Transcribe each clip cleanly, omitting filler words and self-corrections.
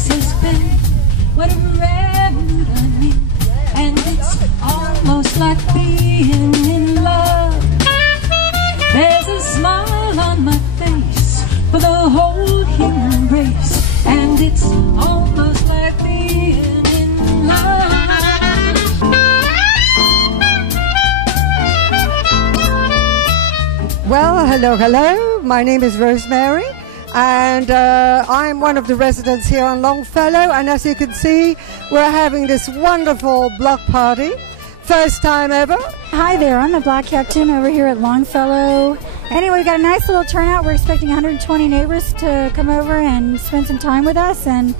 place has been, whatever I need, and it's almost like being in love. There's a smile on my face for the whole human race, and it's almost like being in love. Well, hello. My name is Rosemary, and I'm one of the residents here on Longfellow, and as you can see, we're having this wonderful block party. First time ever. Hi there, I'm the block captain over here at Longfellow. Anyway, we got a nice little turnout. We're expecting 120 neighbors to come over and spend some time with us, and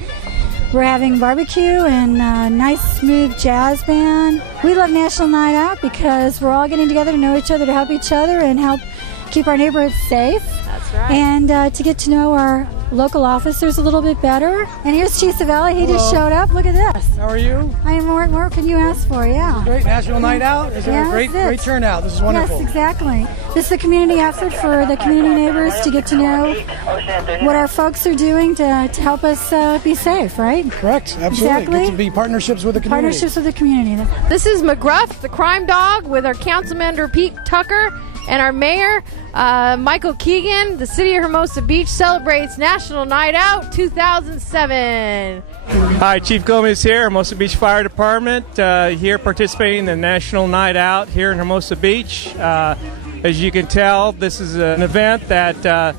we're having barbecue and a nice smooth jazz band. We love National Night Out because we're all getting together to know each other, to help each other, and help keep our neighborhood safe. That's right. And to get to know our local officers a little bit better. And here's Chief Savelli. He just showed up. Look at this. How are you? I am. What more can you ask for? Yeah. Great National Night Out. It's Yeah, a great turnout. This is wonderful. Yes, exactly. This is a community effort for the community neighbors to get to know what our folks are doing to help us be safe, right? Correct. Absolutely. Exactly. Get to be partnerships with the community. Partnerships with the community. This is McGruff, the crime dog, with our council member Pete Tucker and our mayor Michael Keegan. The City of Hermosa Beach celebrates National Night Out 2007. Hi, Chief Gomez here, Hermosa Beach Fire Department, here participating in the National Night Out here in Hermosa Beach. As you can tell, this is an event that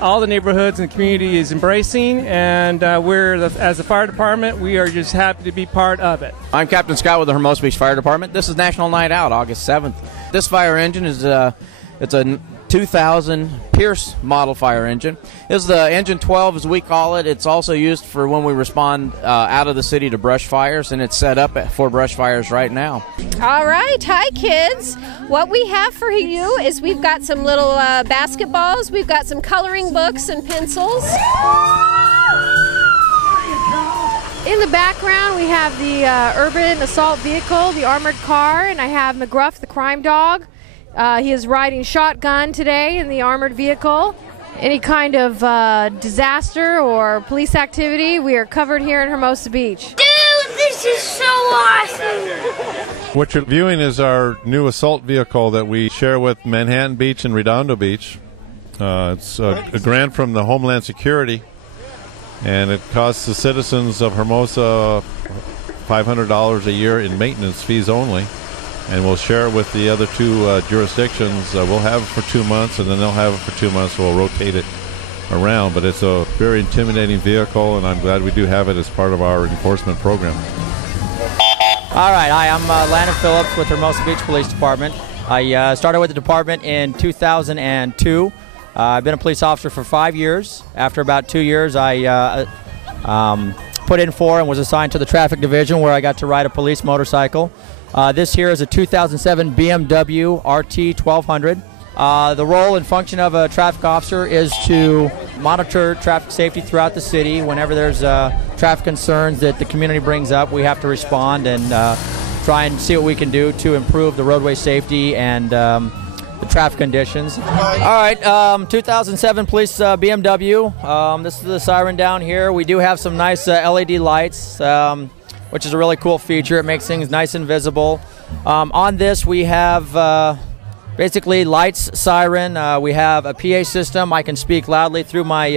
all the neighborhoods and the community is embracing, and as a fire department, we are just happy to be part of it. I'm Captain Scott with the Hermosa Beach Fire Department. This is National Night Out, August 7th. This fire engine is it's a 2000 Pierce model fire engine. This is the engine 12, as we call it. It's also used for when we respond out of the city to brush fires, and it's set up for brush fires right now. All right, hi kids. What we have for you is we've got some little basketballs, we've got some coloring books and pencils. In the background, we have the urban assault vehicle, the armored car, and I have McGruff, the crime dog. He is riding shotgun today in the armored vehicle. Any kind of disaster or police activity, we are covered here in Hermosa Beach. Dude, this is so awesome! What you're viewing is our new assault vehicle that we share with Manhattan Beach and Redondo Beach. It's a grant from the Homeland Security, and it costs the citizens of Hermosa $500 a year in maintenance fees only. And we'll share it with the other two jurisdictions. We'll have it for 2 months, and then they'll have it for 2 months. We'll rotate it around, but it's a very intimidating vehicle, and I'm glad we do have it as part of our enforcement program. All right, hi, I'm Landon Phillips with Hermosa Beach Police Department. I started with the department in 2002. I've been a police officer for 5 years. After about 2 years, I put in for and was assigned to the traffic division, where I got to ride a police motorcycle. This here is a 2007 BMW RT 1200. The role and function of a traffic officer is to monitor traffic safety throughout the city. Whenever there's traffic concerns that the community brings up, we have to respond and try and see what we can do to improve the roadway safety and the traffic conditions. All right, 2007 police BMW. This is the siren down here. We do have some nice LED lights, which is a really cool feature. It makes things nice and visible. On this, we have basically lights, siren. We have a PA system. I can speak loudly through my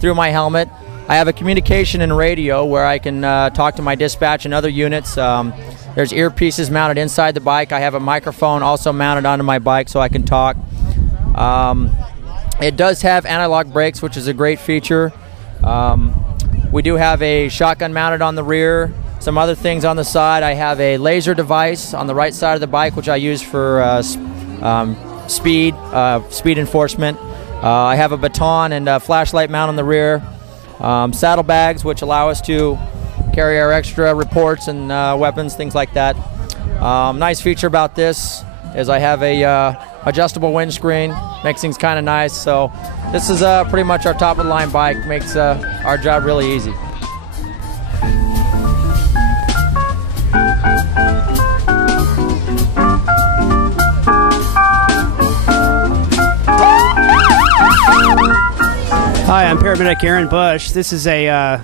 helmet. I have a communication and radio where I can talk to my dispatch and other units. There's earpieces mounted inside the bike. I have a microphone also mounted onto my bike so I can talk. It does have analog brakes, which is a great feature. We do have a shotgun mounted on the rear. Some other things on the side. I have a laser device on the right side of the bike, which I use for speed enforcement. I have a baton and a flashlight mount on the rear. Saddlebags, which allow us to carry our extra reports and weapons, things like that. Nice feature about this is I have a adjustable windscreen. Makes things kind of nice. So this is pretty much our top of the line bike. Makes our job really easy. Hi, I'm Paramedic Aaron Bush. This is a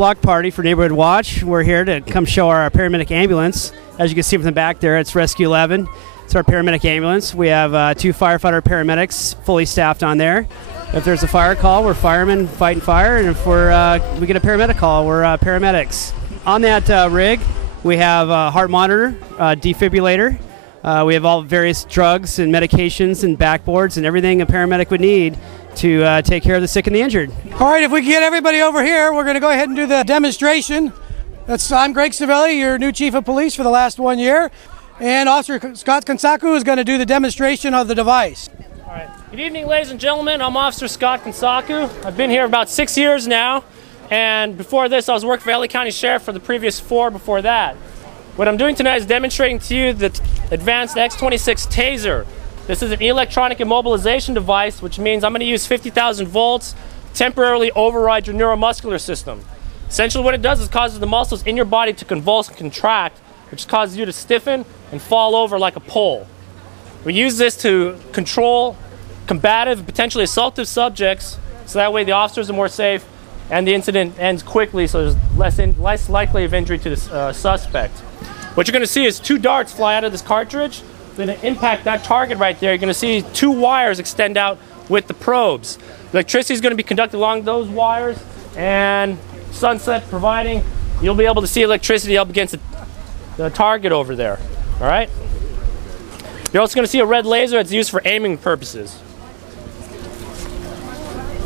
block party for Neighborhood Watch. We're here to come show our paramedic ambulance. As you can see from the back there, it's Rescue 11. It's our paramedic ambulance. We have 2 firefighter paramedics fully staffed on there. If there's a fire call, we're firemen fighting fire, and if we get a paramedic call, we're paramedics. On that rig, we have a heart monitor, defibrillator. We have all various drugs and medications and backboards and everything a paramedic would need to take care of the sick and the injured. All right, if we can get everybody over here, we're going to go ahead and do the demonstration. I'm Greg Savelli, your new chief of police for the last 1 year, and Officer Scott Kansaku is going to do the demonstration of the device. All right. Good evening, ladies and gentlemen. I'm Officer Scott Kansaku. I've been here about 6 years now, and before this, I was working for LA County Sheriff for the previous 4 before that. What I'm doing tonight is demonstrating to you the advanced X26 taser. This is an electronic immobilization device, which means I'm going to use 50,000 volts, temporarily override your neuromuscular system. Essentially what it does is causes the muscles in your body to convulse and contract, which causes you to stiffen and fall over like a pole. We use this to control combative, potentially assaultive subjects, so that way the officers are more safe and the incident ends quickly, so there's less likely of injury to the suspect. What you're going to see is 2 darts fly out of this cartridge. They're going to impact that target right there. You're going to see 2 wires extend out with the probes. Electricity is going to be conducted along those wires, and sunset providing, you'll be able to see electricity up against the target over there. All right? You're also going to see a red laser that's used for aiming purposes.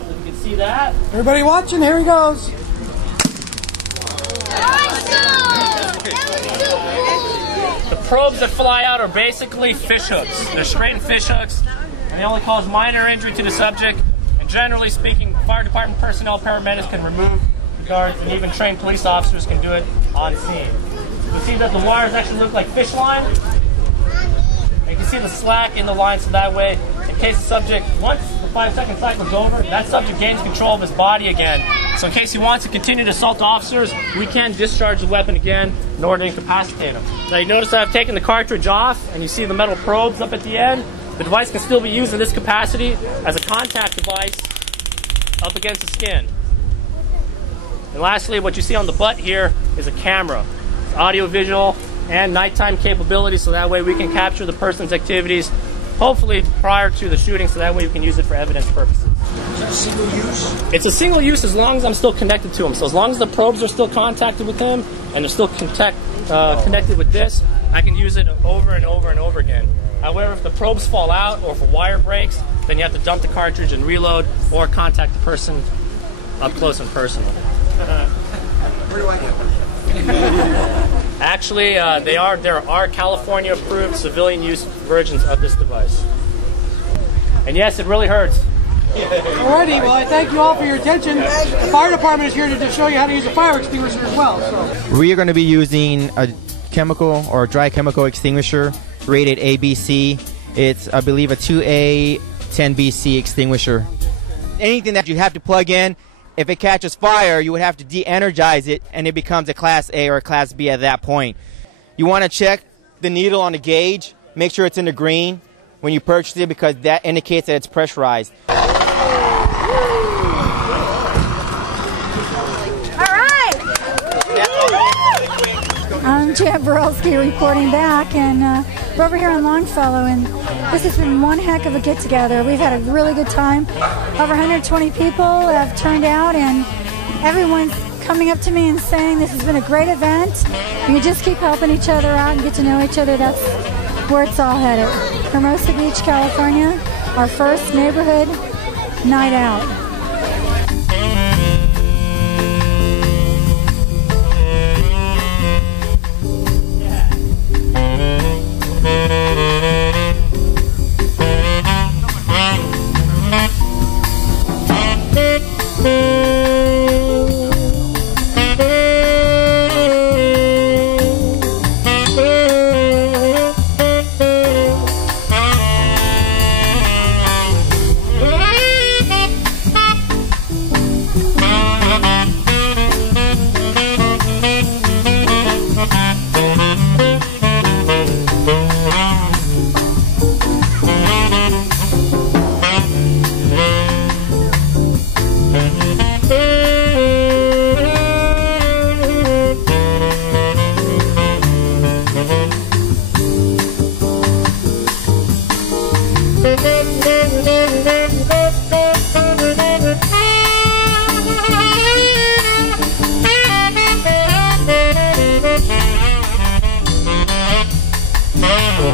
You can see that. Everybody watching, here he goes. The probes that fly out are basically fish hooks. They're straightened fish hooks, and they only cause minor injury to the subject. And generally speaking, fire department personnel, paramedics can remove the guards, and even trained police officers can do it on scene. You see that the wires actually look like fish line. You can see the slack in the line, so that way, in case the subject, once the 5-second cycle is over, that subject gains control of his body again. So in case he wants to continue to assault officers, we can discharge the weapon again in order to incapacitate him. Now you notice I've taken the cartridge off, and you see the metal probes up at the end. The device can still be used in this capacity as a contact device up against the skin. And lastly, what you see on the butt here is a camera. It's audio, visual, and nighttime capability, so that way we can capture the person's activities, hopefully prior to the shooting, so that way we can use it for evidence purposes. Is it a single use? It's a single use as long as I'm still connected to him. So as long as the probes are still contacted with him and they're still connected with this, I can use it over and over and over again. However, if the probes fall out or if a wire breaks, then you have to dump the cartridge and reload or contact the person up close and personal. Where do I get one? Actually, there are California-approved civilian use versions of this device. And yes, it really hurts. Alrighty, well I thank you all for your attention. The fire department is here to just show you how to use a fire extinguisher as well. So. We are going to be using a chemical or dry chemical extinguisher rated ABC. It's, I believe, a 2A 10BC extinguisher. Anything that you have to plug in, if it catches fire, you would have to de-energize it, and it becomes a Class A or a Class B at that point. You want to check the needle on the gauge, make sure it's in the green when you purchase it, because that indicates that it's pressurized. I'm Jan Borelski reporting back, and we're over here in Longfellow, and this has been one heck of a get-together. We've had a really good time. Over 120 people have turned out, and everyone's coming up to me and saying this has been a great event. You just keep helping each other out and get to know each other. That's where it's all headed. Hermosa Beach, California, our first neighborhood night out.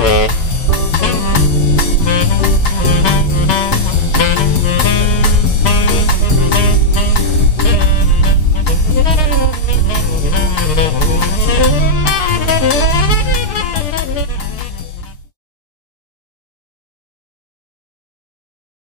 Bye.